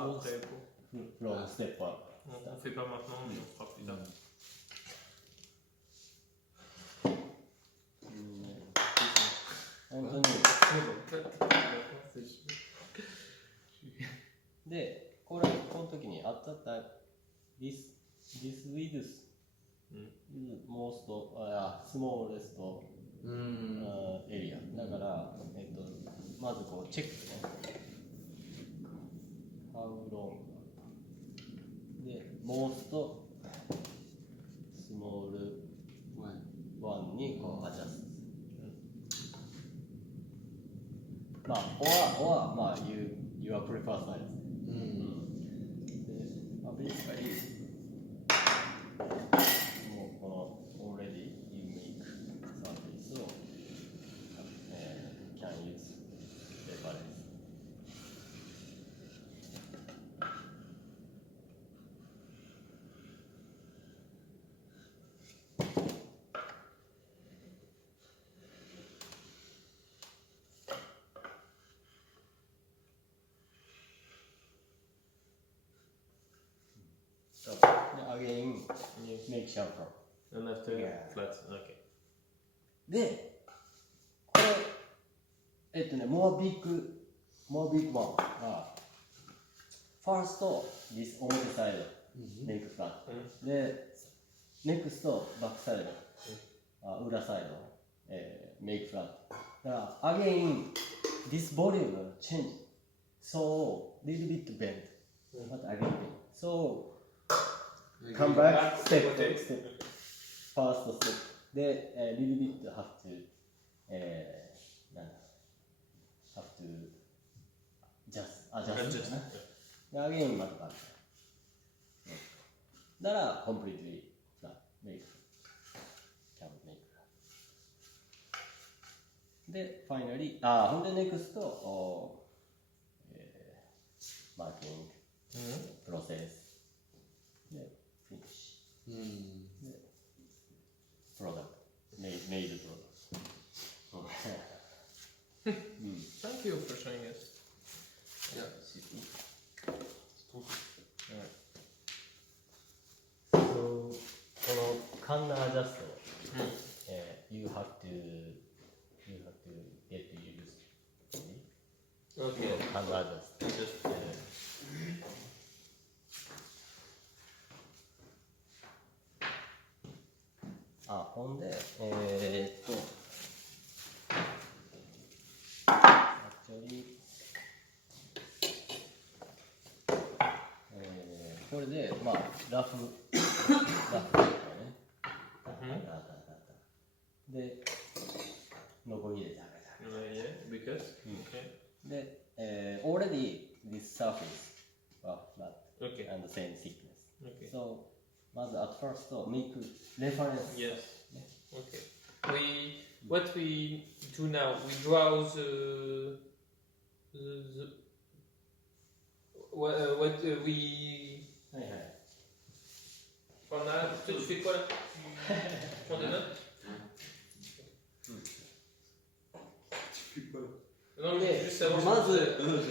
après. From step one. On fait pas maintenant, mais on fera plus tard. 本当にで、この時にあった this width is most smallest area だから、まずこうチェックね how long で most small one にこうアジャストまあ、or まあ、your preferred size で、まあ、basically もうこの already you make surface を、can use reference again make chamfer And after flat, ok. で、これmore big one が first this 表サイド make flat で next back side 裏サイドmake flat だから again this volume change so little bit bend but again so come back step first step で、little bit have to adjust かなで again まただから completely make can make で finally ほんで next マーキングプロセスで finish でプロダクトメイドプロダクトThank you for showing us. Yeah, c'est tout. So このカンナージャスト、you have to get used Okay. カンナージャスト Just, ほんでこれでまあラフだねで残りでyeah, because. Okay. でalready this surface flat Okay. and the same thickness Okay. so まず at first make reference Yes. Okay. What we do now, we draw what we. はいはい On a. Toi, tu fais quoi là? Tu prends des notes? Tu fais quoi là? Non, mais juste avant. まず Désolé,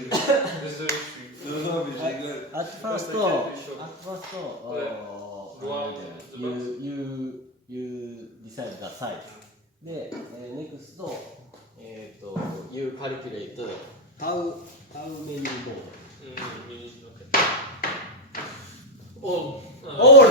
je suis. Non, mais je rigole. at first you decide the size で、next you calculate how many board Okay. All. all